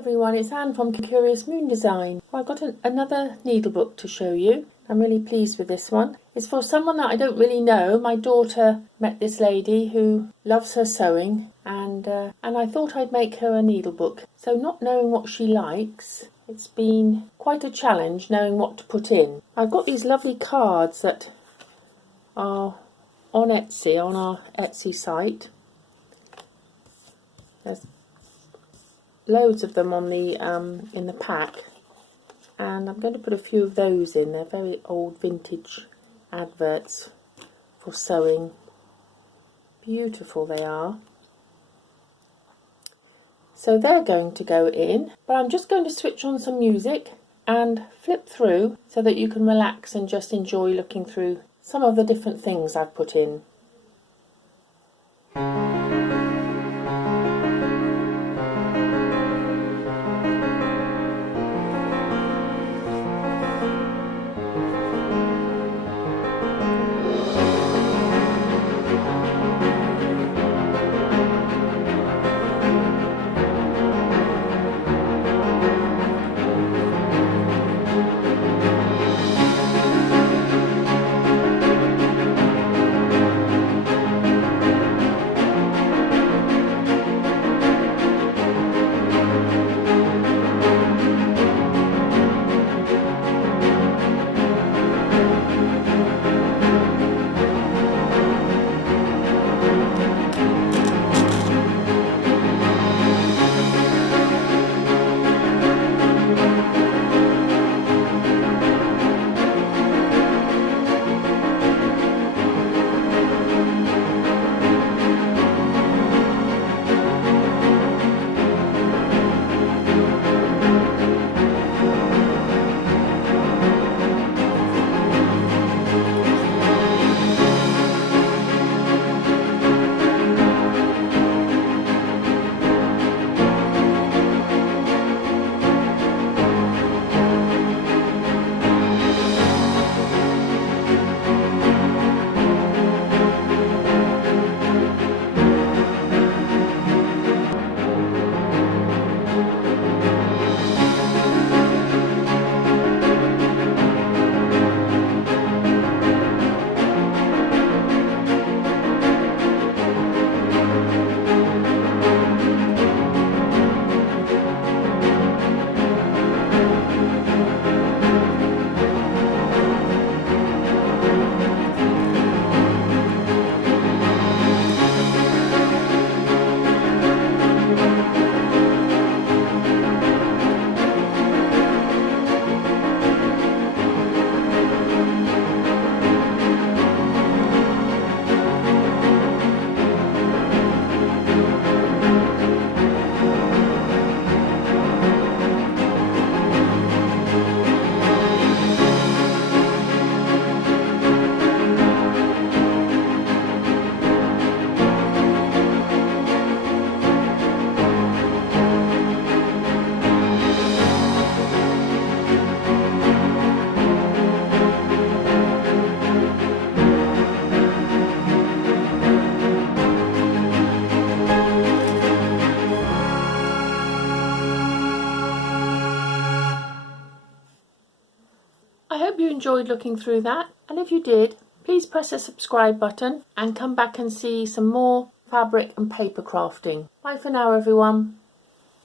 everyone, it's Anne from Curious Moon Design. I've got another needlebook to show you. I'm really pleased with this one. It's for someone that I don't really know. My daughter met this lady who loves her sewing, and I thought I'd make her a needlebook. So not knowing what she likes, it's been quite a challenge knowing what to put in. I've got these lovely cards that are on Etsy, on our Etsy site. There's loads of them on the in the pack, and I'm going to put a few of those in. They're very old vintage adverts for sewing. Beautiful they are. So they're going to go in, but I'm just going to switch on some music and flip through so that you can relax and just enjoy looking through some of the different things I've put in. I hope you enjoyed looking through that, and if you did, please press the subscribe button and come back and see some more fabric and paper crafting. Bye for now, everyone.